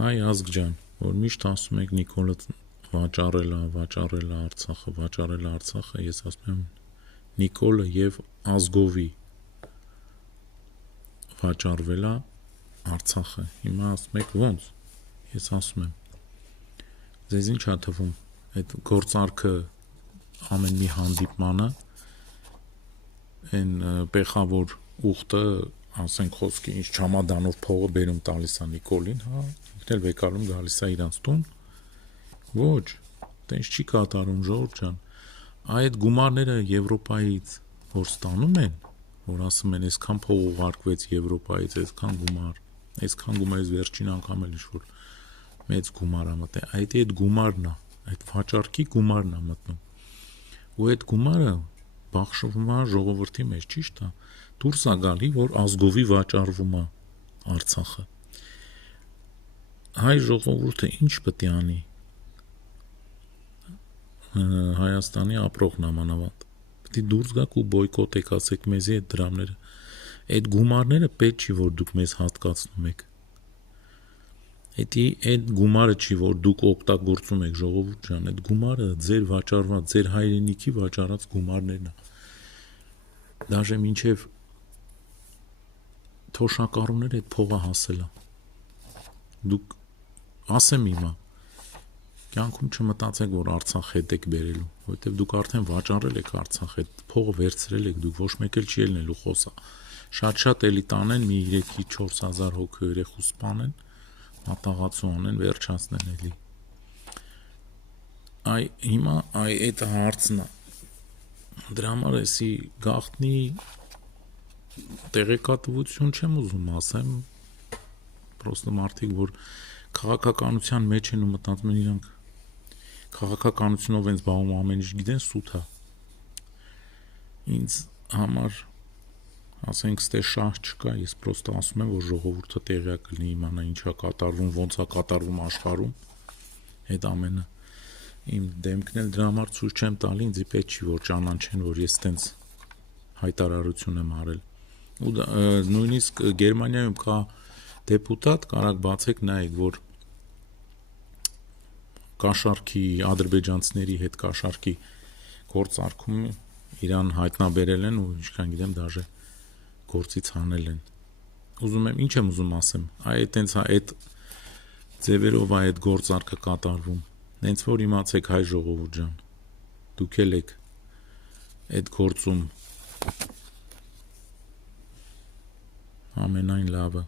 Հայ ազգ ջան, որ միշտ ասում եք Նիկոլը վաճառել է Արցախը, ես ասում եմ Նիկոլը եւ ազգովի վաճառվել է Արցախը։ Հիմա ասում եք ո՞նց։ Ես ասում եմ ձեզ ինչ է թվում այդ գործարքը ամեն մի հանդիպմանը այն պեխավոր ուխտը ասենք խոսքի ինչ չամադանով փողը բերում տալիս է Նիկոլին, հա, ինքն էլ վեկալում գալիս է իրանց տուն։ Ոչ, տենց չի կատարում ժողովուրդ ջան։ Այդ գումարները Եվրոպայից որ ստանում են, որ ասում են այսքան փող ուղարկվեց Եվրոպայից, այսքան գումարից վերջին անգամ էլ ինչ-որ մեծ գումար է մտել, այդ գումարն է, այդ վաճառքի գումարն է մտնում։ Ու այդ գումարը բաշխվում է ժողովրդի մեջ, ճիշտ է։ Դուրս է գալի, որ ազգովի վաճառվում է Արցախը։ Հայ ժողովուրդը ինչ պետք է անի։ Հայաստանի ապրողն ամանավանդ պետք է դուրս գաք ու բոյկոտեք, ասեք մեզի այդ դրամները, այդ գումարները պետք չի որ դուք մեզ հատկացնում եք, այդ գումարը չի որ դուք օգտագործում եք ժողովուրդ ջան, այդ գումարը ձեր վաճառված, ձեր հայրենիքի վաճառած գումարներն է, դաժե մինչև թոշակառուները այդ փողը հասել է, դուք ասեմ հիմա կյանքում չմտածեք, որ Արցախ հետ եք բերելու, որովհետև դուք արդեն վաճառել եք Արցախ, այդ փողը վերցրել եք, դուք ոչ մեկ էլ չի ելնելու խոսա։ Շատ էլի տանեն, մի 3-4 հազար հոգու երեխու սպանեն, մատաղացու անեն, վերջացնեն էլի։ Հիմա այդ հարցն է։ Դրա համար էսի գաղտնի տեղեկատվություն չեմ ուզում ասեմ, պրոստը մարդիկ, որ քաղաքականության մեջ են ու մտածում են իրանք քաղաքականությունով են զբաղվում ամեն ինչ գիտեն, սուտ է։ Ինձ համար ասենք ստե շահ չկա, ես պրոստը ասում եմ, որ ժողովուրդը տեղյակ լինի, իմանա ինչ է կատարվում, ոնց է կատարվում աշխարհում, այդ ամենը։ Իմ դեմքն էլ դրա համար ցույց չեմ տալի, ինձ պետք չի որ ճանաչեն, որ ես տենց հայտարարություն եմ արել։ Ու նույնիսկ Գերմանիայում կա դեպուտատ, կարակ բացեք նայեք, որ կաշառքի ադրբեջանցիների հետ կաշառքի գործարքում իրան հայտնաբերել են ու ինչքան գիտեմ դաժե գործից հանել են։ Ուզում եմ, ինչ եմ ուզում ասեմ, այտենց այդ ձևերով այդ գործարքը կատարվում։ Նենց որ իմացեք հայ ժողովուրդ ջան, դուք էլ եք այդ գործում ամենայն լավը